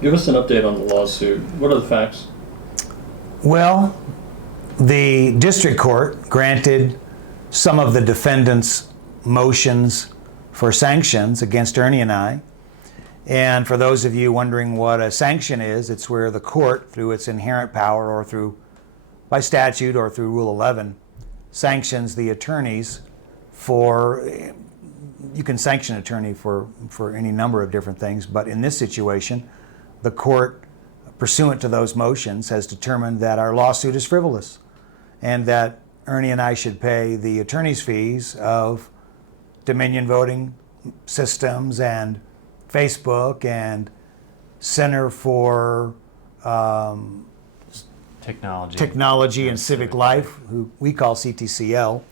Give us an update on the lawsuit. What are the facts? Well, the district court granted some of the defendants' motions for sanctions against Ernie and I. And for those of you wondering what a sanction is, it's where the court, through its inherent power or through by statute or through Rule 11, sanctions the attorneys for, you can sanction an attorney for any number of different things, but in this situation, the court, pursuant to those motions, has determined that our lawsuit is frivolous and that Ernie and I should pay the attorney's fees of Dominion Voting Systems and Facebook and Center for Technology and Civic Life, who we call CTCL,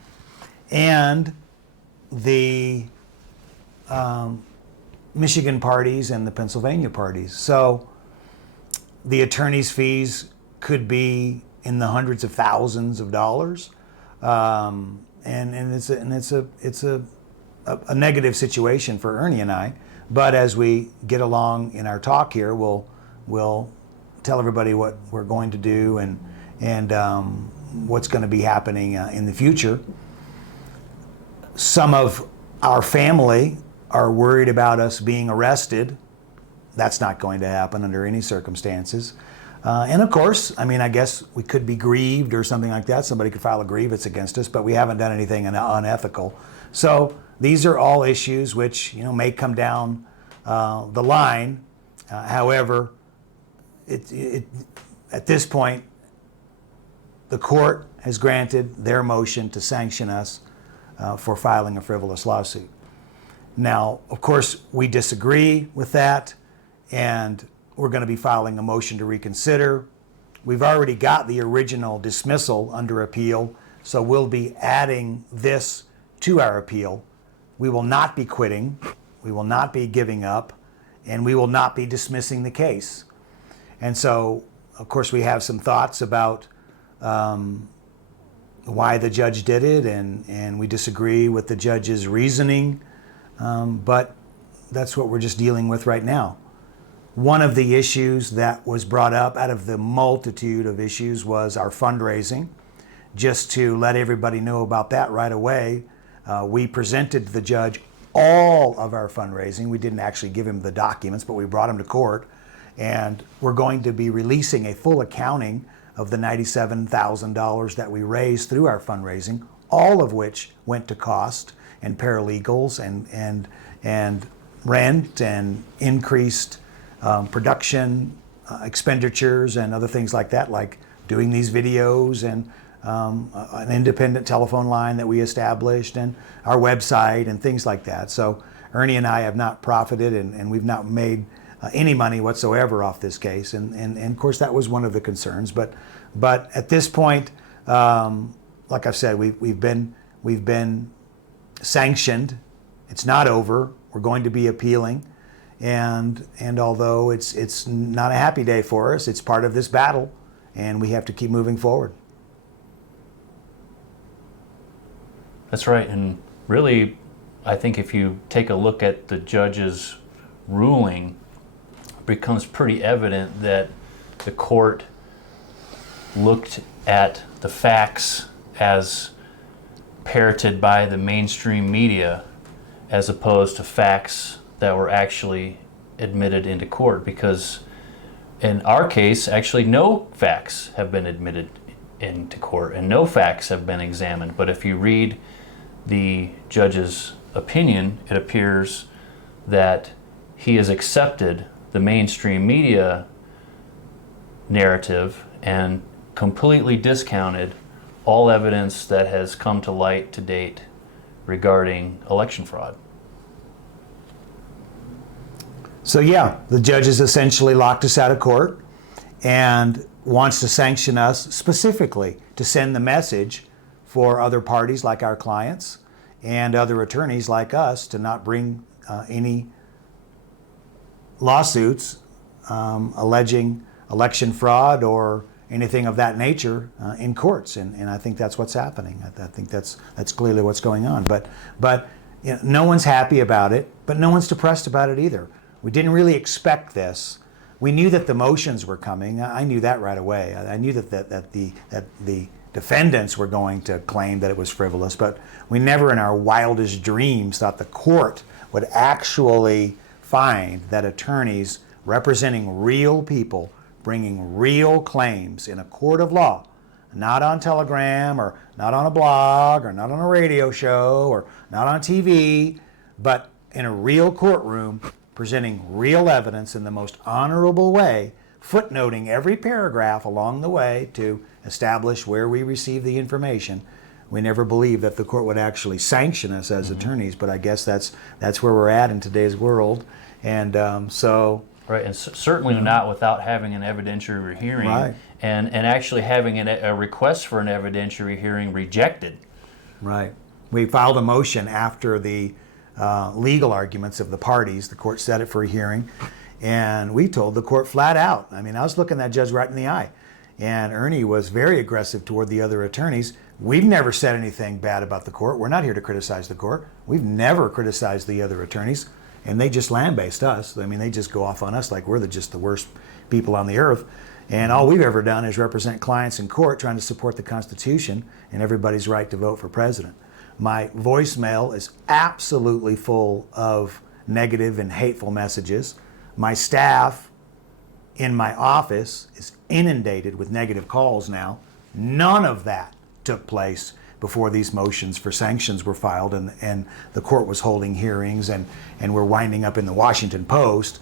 and the Michigan parties and the Pennsylvania parties. So the attorney's fees could be in the hundreds of thousands of dollars, and it's a negative situation for Ernie and I. But as we get along in our talk here, we'll tell everybody what we're going to do and what's going to be happening in the future. Some of our family are worried about us being arrested. That's not going to happen under any circumstances. And of course, I mean, I guess we could be grieved or something like that. Somebody could file a grievance against us, but we haven't done anything unethical. So these are all issues which may come down the line. However, at this point, the court has granted their motion to sanction us for filing a frivolous lawsuit. Now, of course, we disagree with that, and we're going to be filing a motion to reconsider. We've already got the original dismissal under appeal, so we'll be adding this to our appeal. We will not be quitting, we will not be giving up, and we will not be dismissing the case. And so, of course, we have some thoughts about why the judge did it, and we disagree with the judge's reasoning, but that's what we're just dealing with right now. One of the issues that was brought up out of the multitude of issues was our fundraising. Just to let everybody know about that right away, we presented to the judge all of our fundraising. We didn't actually give him the documents, but we brought him to court. And we're going to be releasing a full accounting of the $97,000 that we raised through our fundraising, all of which went to cost and paralegals and rent and increased production expenditures and other things like that, like doing these videos and an independent telephone line that we established and our website and things like that. So Ernie and I have not profited and we've not made any money whatsoever off this case. And of course that was one of the concerns. But at this point, like I've said, we've been sanctioned. It's not over. We're going to be appealing. And although it's not a happy day for us, it's part of this battle and we have to keep moving forward. That's right, and really, I think if you take a look at the judge's ruling, it becomes pretty evident that the court looked at the facts as parroted by the mainstream media as opposed to facts that were actually admitted into court, because in our case, actually no facts have been admitted into court and no facts have been examined. But if you read the judge's opinion, it appears that he has accepted the mainstream media narrative and completely discounted all evidence that has come to light to date regarding election fraud. So yeah, the judge has essentially locked us out of court and wants to sanction us specifically to send the message for other parties like our clients and other attorneys like us to not bring any lawsuits alleging election fraud or anything of that nature in courts. And I think that's what's happening. I think that's clearly what's going on. But you know, no one's happy about it, but no one's depressed about it either. We didn't really expect this. we knew that the motions were coming. I knew that right away. I knew that the defendants were going to claim that it was frivolous, but we never in our wildest dreams thought the court would actually find that attorneys representing real people, bringing real claims in a court of law, not on Telegram or not on a blog or not on a radio show or not on TV, but in a real courtroom, presenting real evidence in the most honorable way, footnoting every paragraph along the way to establish where we receive the information. We never believed that the court would actually sanction us as attorneys, but I guess that's where we're at in today's world. And Right, and certainly not without having an evidentiary hearing, Right. and actually having a request for an evidentiary hearing rejected. Right. We filed a motion after the legal arguments of the parties. The court set it for a hearing, and we told the court flat out. I mean, I was looking that judge right in the eye, and Ernie was very aggressive toward the other attorneys. We've never said anything bad about the court. We're not here to criticize the court. We've never criticized the other attorneys, and they just land-based us. I mean, they just go off on us like we're just the worst people on the earth. And all we've ever done is represent clients in court trying to support the Constitution and everybody's right to vote for president. My voicemail is absolutely full of negative and hateful messages. My staff in my office is inundated with negative calls now. None of that took place before these motions for sanctions were filed and the court was holding hearings and we're winding up in the Washington Post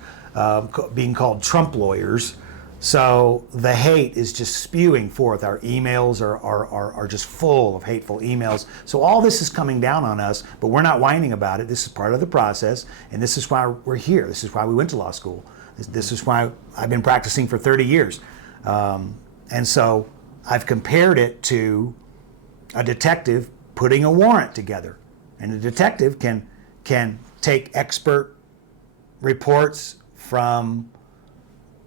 being called Trump lawyers. So the hate is just spewing forth. Our emails are just full of hateful emails. So all this is coming down on us, but we're not whining about it. This is part of the process, and this is why we're here. This is why we went to law school. This is why I've been practicing for 30 years. And so I've compared it to a detective putting a warrant together. And a detective can take expert reports from,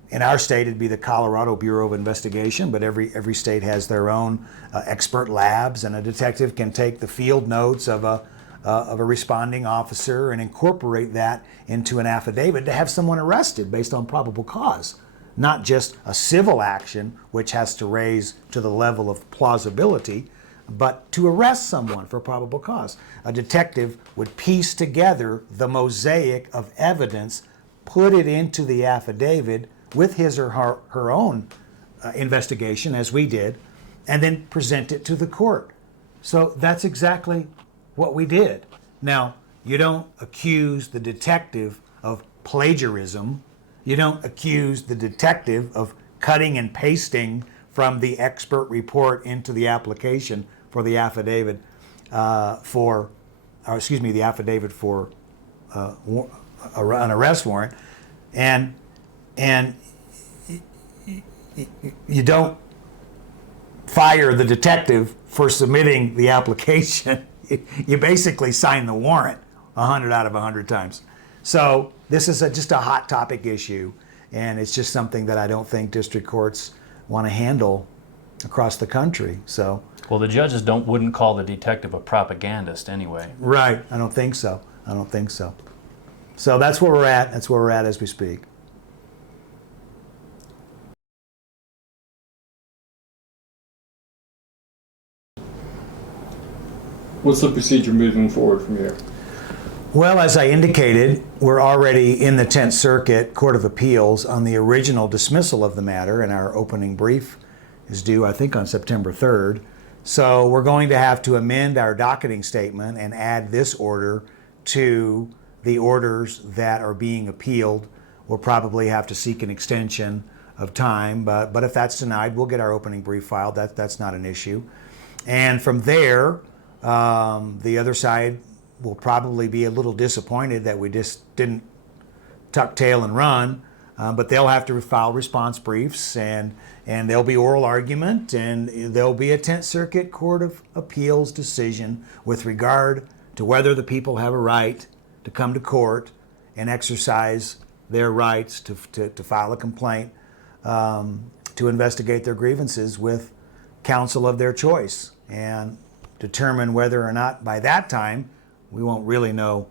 in our state, it'd be the Colorado Bureau of Investigation, but every state has their own expert labs, and a detective can take the field notes of a responding officer and incorporate that into an affidavit to have someone arrested based on probable cause, not just a civil action, which has to raise to the level of plausibility, but to arrest someone for probable cause. A detective would piece together the mosaic of evidence, put it into the affidavit with his or her own investigation, as we did, and then present it to the court. So that's exactly what we did. Now, you don't accuse the detective of plagiarism. You don't accuse the detective of cutting and pasting from the expert report into the application for the affidavit the affidavit for an arrest warrant, and you don't fire the detective for submitting the application. You basically sign the warrant 100 out of 100 times. So this is just a hot topic issue, and it's just something that I don't think district courts want to handle across the country. So, well, the judges wouldn't call the detective a propagandist anyway. Right. I don't think so. So that's where we're at. That's where we're at as we speak. What's the procedure moving forward from here? Well, as I indicated, we're already in the 10th Circuit Court of Appeals on the original dismissal of the matter, and our opening brief is due, I think, on September 3rd. So we're going to have to amend our docketing statement and add this order to the orders that are being appealed. We'll probably have to seek an extension of time, but if that's denied, we'll get our opening brief filed. That's not an issue. And from there, the other side will probably be a little disappointed that we just didn't tuck tail and run, but they'll have to file response briefs, and there'll be oral argument, and there'll be a 10th Circuit Court of Appeals decision with regard to whether the people have a right to come to court and exercise their rights to file a complaint, to investigate their grievances with counsel of their choice, and determine whether or not by that time we won't really know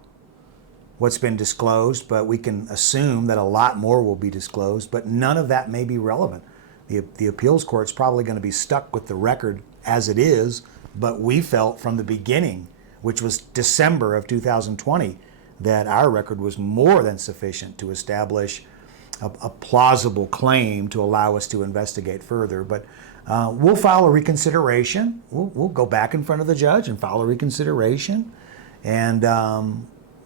what's been disclosed, but we can assume that a lot more will be disclosed, but none of that may be relevant. The appeals court's probably going to be stuck with the record as it is, but we felt from the beginning, which was December of 2020, that our record was more than sufficient to establish a plausible claim to allow us to investigate further. But we'll file a reconsideration. We'll go back in front of the judge and file a reconsideration. And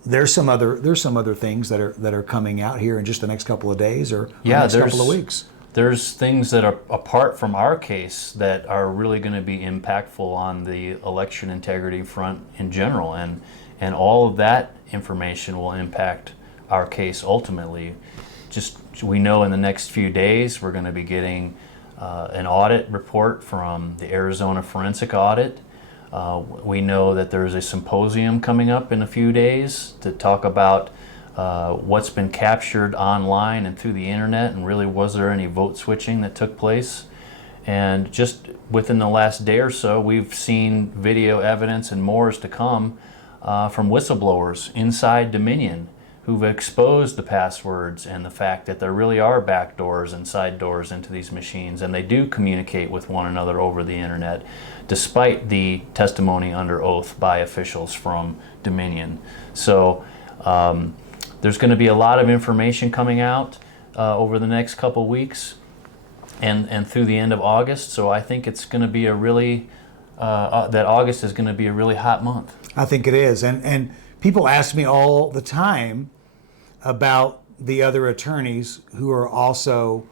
there's some other things that are coming out here in just the next couple of days or next couple of weeks. There's things that are apart from our case that are really going to be impactful on the election integrity front in general, and all of that information will impact our case ultimately. Just we know in the next few days we're going to be getting an audit report from the Arizona Forensic Audit. We know that there's a symposium coming up in a few days to talk about what's been captured online and through the internet, and really was there any vote switching that took place. And just within the last day or so, we've seen video evidence, and more is to come, from whistleblowers inside Dominion who've exposed the passwords and the fact that there really are back doors and side doors into these machines, and they do communicate with one another over the internet, despite the testimony under oath by officials from Dominion. So there's going to be a lot of information coming out over the next couple weeks and through the end of August. So I think it's going to be a really, that August is going to be a really hot month. I think it is. And people ask me all the time about the other attorneys who are also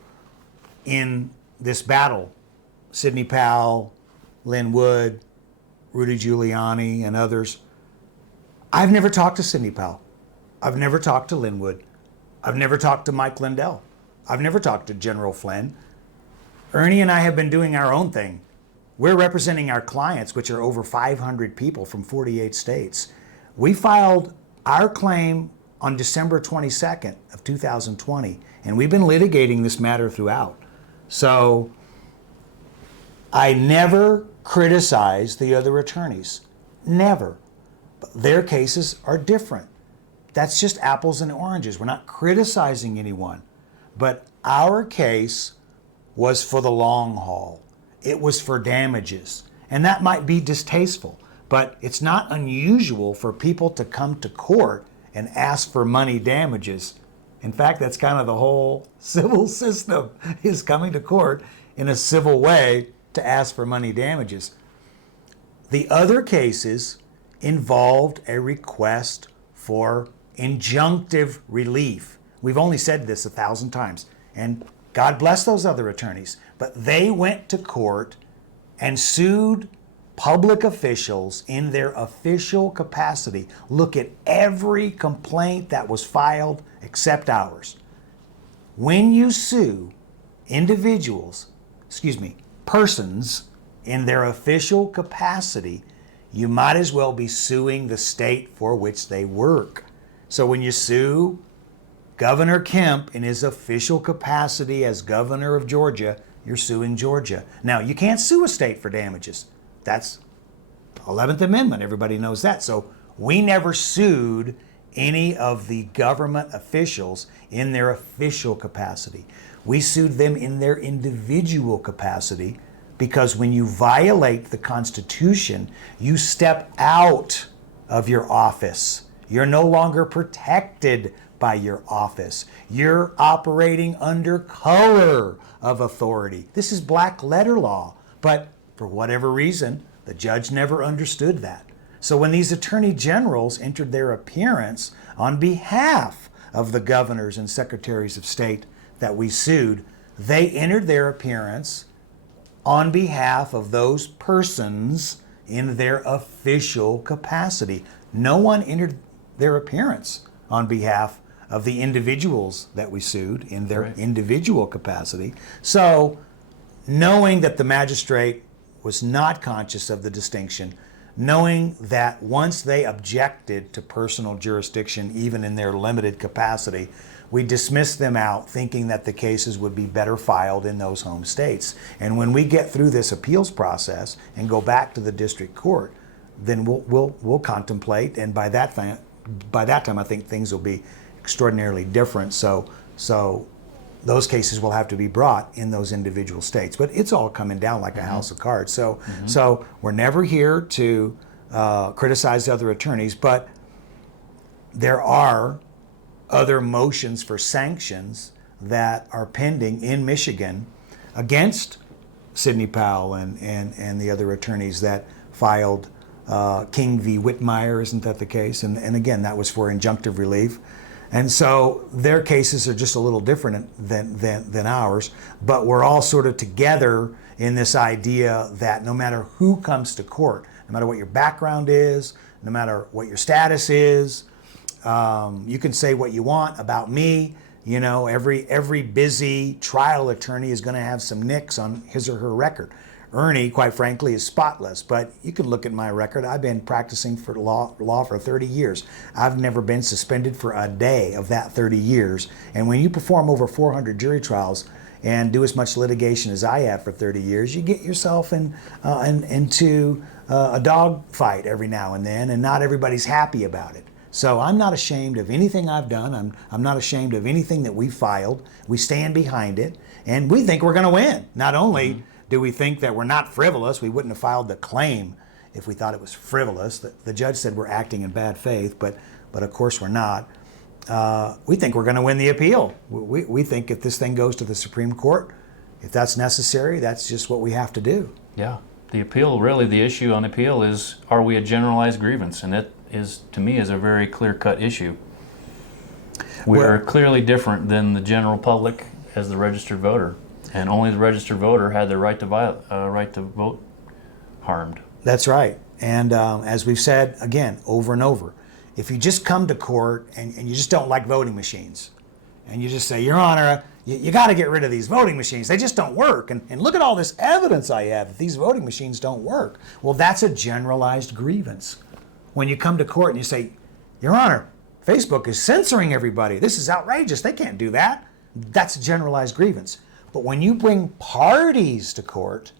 in this battle. Sidney Powell, Lin Wood, Rudy Giuliani, and others. I've never talked to Sidney Powell. I've never talked to Lin Wood. I've never talked to Mike Lindell. I've never talked to General Flynn. Ernie and I have been doing our own thing. We're representing our clients, which are over 500 people from 48 states. We filed our claim on December 22nd of 2020, and we've been litigating this matter throughout. So I never criticize the other attorneys. Never. But their cases are different. That's just apples and oranges. We're not criticizing anyone. But our case was for the long haul. It was for damages. And that might be distasteful, but it's not unusual for people to come to court and ask for money damages. In fact, that's kind of the whole civil system, is coming to court in a civil way to ask for money damages. The other cases involved a request for injunctive relief. We've only said this 1,000 times, and God bless those other attorneys, but they went to court and sued public officials in their official capacity. Look at every complaint that was filed except ours. When you sue persons in their official capacity, you might as well be suing the state for which they work. So when you sue Governor Kemp in his official capacity as governor of Georgia, you're suing Georgia. Now, you can't sue a state for damages. That's 11th Amendment. Everybody knows that. So we never sued any of the government officials in their official capacity. We sued them in their individual capacity, because when you violate the Constitution, you step out of your office. You're no longer protected by your office. You're operating under color of authority. This is black letter law, but for whatever reason, the judge never understood that. So when these attorney generals entered their appearance on behalf of the governors and secretaries of state that we sued, they entered their appearance on behalf of those persons in their official capacity. No one entered their appearance on behalf of the individuals that we sued in their individual capacity. So, knowing that the magistrate was not conscious of the distinction, knowing that once they objected to personal jurisdiction, even in their limited capacity, we dismissed them out, thinking that the cases would be better filed in those home states. And when we get through this appeals process and go back to the district court, then we'll contemplate, and by that by that time, I think things will be extraordinarily different. So those cases will have to be brought in those individual states. But it's all coming down like a house of cards. So we're never here to criticize the other attorneys, but there are other motions for sanctions that are pending in Michigan against Sidney Powell and the other attorneys that filed King v. Whitmire, isn't that the case? And again, that was for injunctive relief. And so their cases are just a little different than ours, but we're all sort of together in this idea that no matter who comes to court, no matter what your background is, no matter what your status is, you can say what you want about me. You know, every busy trial attorney is going to have some nicks on his or her record. Ernie, quite frankly, is spotless, but you can look at my record. I've been practicing for law for 30 years. I've never been suspended for a day of that 30 years. And when you perform over 400 jury trials and do as much litigation as I have for 30 years, you get yourself into a dog fight every now and then, and not everybody's happy about it. So I'm not ashamed of anything I've done. I'm not ashamed of anything that we filed. We stand behind it, and we think we're going to win. Not only do we think that we're not frivolous, we wouldn't have filed the claim if we thought it was frivolous. The judge said we're acting in bad faith, but of course we're not. We think we're going to win the appeal. We think if this thing goes to the Supreme Court, if that's necessary, that's just what we have to do. Yeah. The appeal, really, the issue on appeal is, are we a generalized grievance? And that is, to me, is a very clear-cut issue. We are clearly different than the general public as the registered voter, and only the registered voter had the right to vote harmed. That's right. And as we've said, again, over and over, if you just come to court and you just don't like voting machines, and you just say, Your Honor, you got to get rid of these voting machines. They just don't work. And look at all this evidence I have that these voting machines don't work. Well, that's a generalized grievance. When you come to court and you say, Your Honor, Facebook is censoring everybody. This is outrageous. They can't do that. That's a generalized grievance. But when you bring parties to court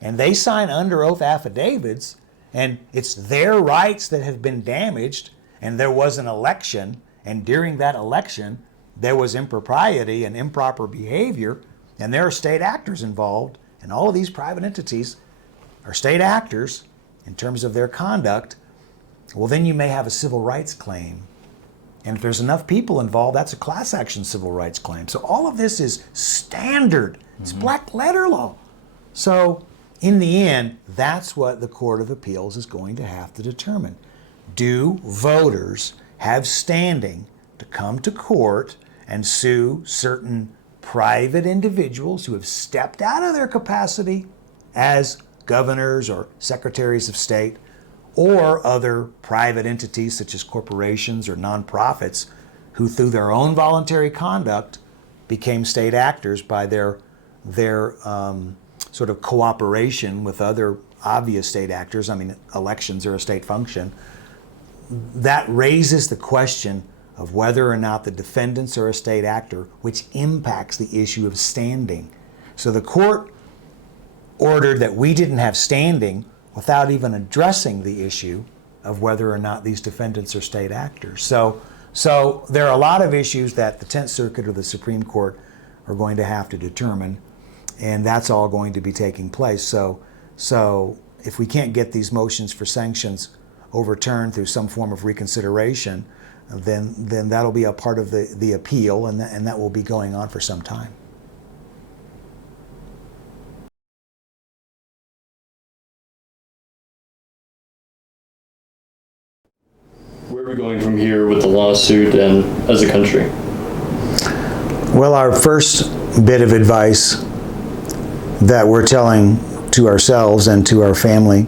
and they sign under oath affidavits, and it's their rights that have been damaged, and there was an election, and during that election, there was impropriety and improper behavior, and there are state actors involved, and all of these private entities are state actors in terms of their conduct, well, then you may have a civil rights claim. And if there's enough people involved, that's a class action civil rights claim. So all of this is standard. It's black letter law. So in the end, that's what the Court of Appeals is going to have to determine. Do voters have standing to come to court and sue certain private individuals who have stepped out of their capacity as governors or secretaries of state, or other private entities such as corporations or nonprofits who, through their own voluntary conduct, became state actors by their sort of cooperation with other obvious state actors? I mean, elections are a state function. That raises the question of whether or not the defendants are a state actor, which impacts the issue of standing. So the court ordered that we didn't have standing without even addressing the issue of whether or not these defendants are state actors. So there are a lot of issues that the 10th Circuit or the Supreme Court are going to have to determine, and that's all going to be taking place. So if we can't get these motions for sanctions overturned through some form of reconsideration, then that'll be a part of the appeal, and that will be going on for some time. Where are we going from here with the lawsuit and as a country? Well, our first bit of advice that we're telling to ourselves and to our family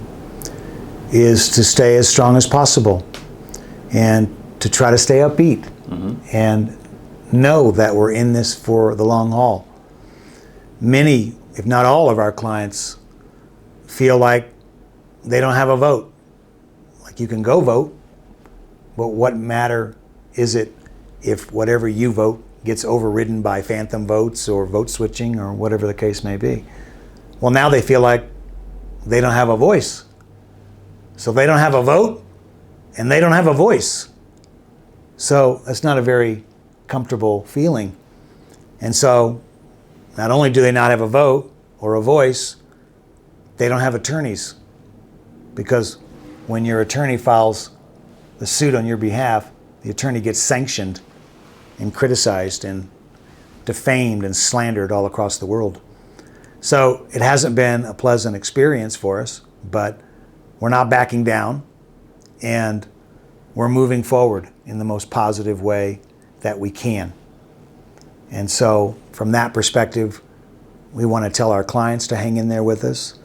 is to stay as strong as possible and to try to stay upbeat and know that we're in this for the long haul. Many, if not all of our clients feel like they don't have a vote. Like, you can go vote, but what matter is it if whatever you vote gets overridden by phantom votes or vote switching or whatever the case may be? Well, now they feel like they don't have a voice. So if they don't have a vote and they don't have a voice, So that's not a very comfortable feeling. And so not only do they not have a vote or a voice, they don't have attorneys. Because when your attorney files the suit on your behalf, the attorney gets sanctioned and criticized and defamed and slandered all across the world. So it hasn't been a pleasant experience for us, but we're not backing down, and we're moving forward in the most positive way that we can. And so from that perspective, we want to tell our clients to hang in there with us,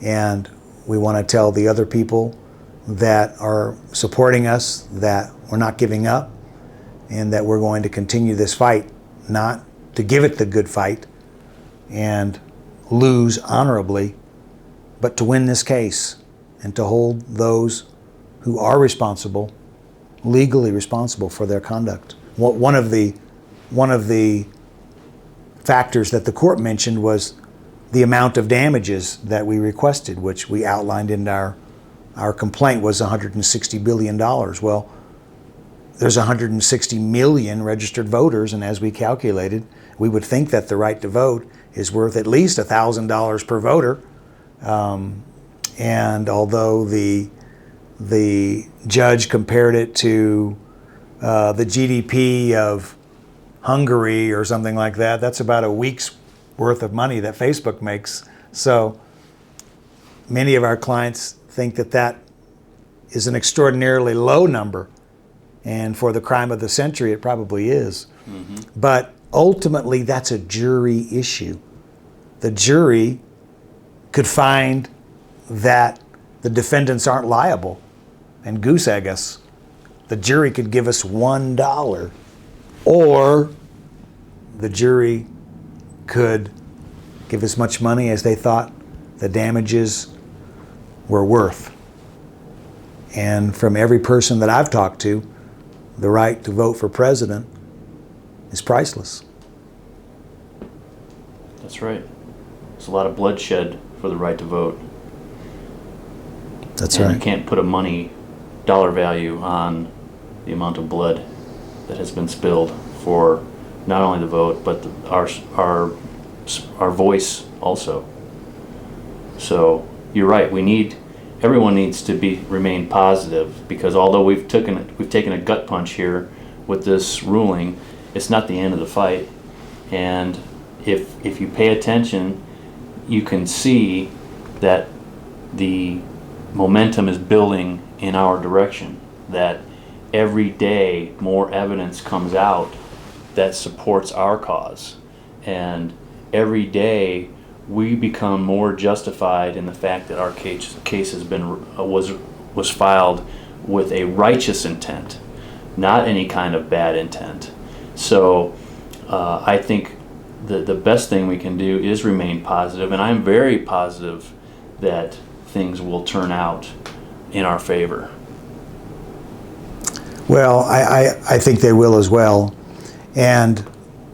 and we want to tell the other people that are supporting us that we're not giving up and that we're going to continue this fight, not to give it the good fight and lose honorably, but to win this case and to hold those who are responsible, legally responsible for their conduct. One of the factors that the court mentioned was the amount of damages that we requested, which we outlined in our complaint was $160 billion. Well, there's 160 million registered voters, and as we calculated, we would think that the right to vote is worth at least $1,000 per voter. And although the judge compared it to the GDP of Hungary or something like that, that's about a week's worth of money that Facebook makes. So many of our clients think that that is an extraordinarily low number. And for the crime of the century, it probably is. Mm-hmm. But ultimately, that's a jury issue. The jury could find that the defendants aren't liable and goose egg us. The jury could give us $1, or the jury could give as much money as they thought the damages were worth. And from every person that I've talked to, the right to vote for president is priceless. That's right. There's a lot of bloodshed for the right to vote. That's and right. You can't put a money dollar value on the amount of blood that has been spilled for not only the vote, but our voice also. So you're right. Everyone needs to remain positive, because although we've taken a gut punch here with this ruling, it's not the end of the fight. And if you pay attention, you can see that the momentum is building in our direction, that every day more evidence comes out that supports our cause, and every day we become more justified in the fact that our case has been was filed with a righteous intent, not any kind of bad intent. So I think the best thing we can do is remain positive, and I'm very positive that things will turn out in our favor. Well, I think they will as well. And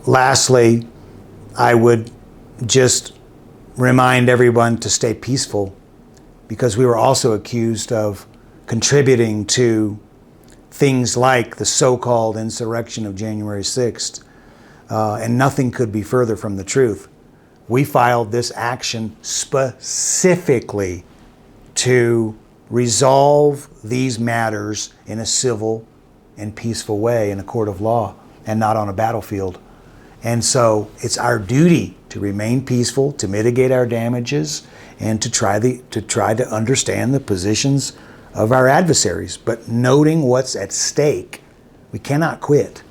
lastly, I would just remind everyone to stay peaceful, because we were also accused of contributing to things like the so-called insurrection of January 6th, and nothing could be further from the truth. We filed this action specifically to resolve these matters in a civil and peaceful way in a court of law, and not on a battlefield. And so it's our duty to remain peaceful, to mitigate our damages, and to try to understand the positions of our adversaries. But noting what's at stake, we cannot quit.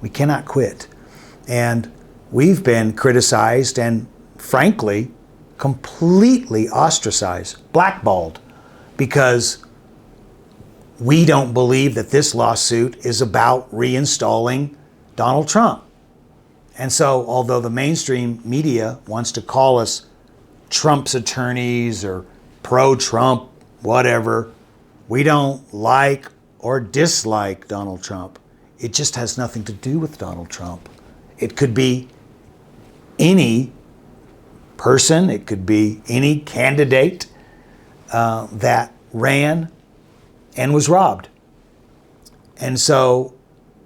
We cannot quit. And we've been criticized and, frankly, completely ostracized, blackballed, because we don't believe that this lawsuit is about reinstalling Donald Trump. And so, although the mainstream media wants to call us Trump's attorneys or pro-Trump, whatever, we don't like or dislike Donald Trump. It just has nothing to do with Donald Trump. It could be any person, it could be any candidate that ran and was robbed. And so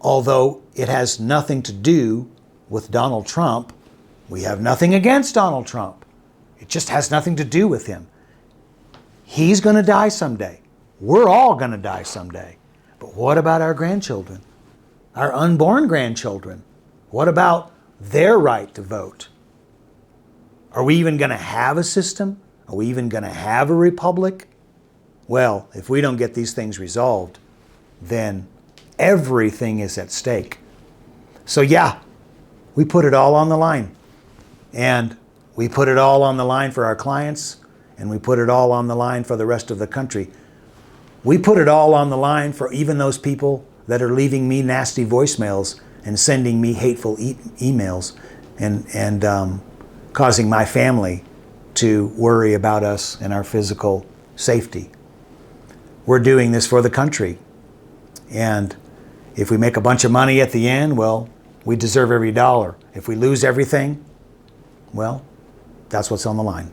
although it has nothing to do with Donald Trump. We have nothing against Donald Trump. It just has nothing to do with him. He's going to die someday. We're all going to die someday. But what about our grandchildren? Our unborn grandchildren? What about their right to vote? Are we even going to have a system? Are we even going to have a republic? Well, if we don't get these things resolved, then everything is at stake. So yeah, we put it all on the line. And we put it all on the line for our clients, and we put it all on the line for the rest of the country. We put it all on the line for even those people that are leaving me nasty voicemails and sending me hateful emails and causing my family to worry about us and our physical safety. We're doing this for the country. And if we make a bunch of money at the end, well, we deserve every dollar. If we lose everything, well, that's what's on the line.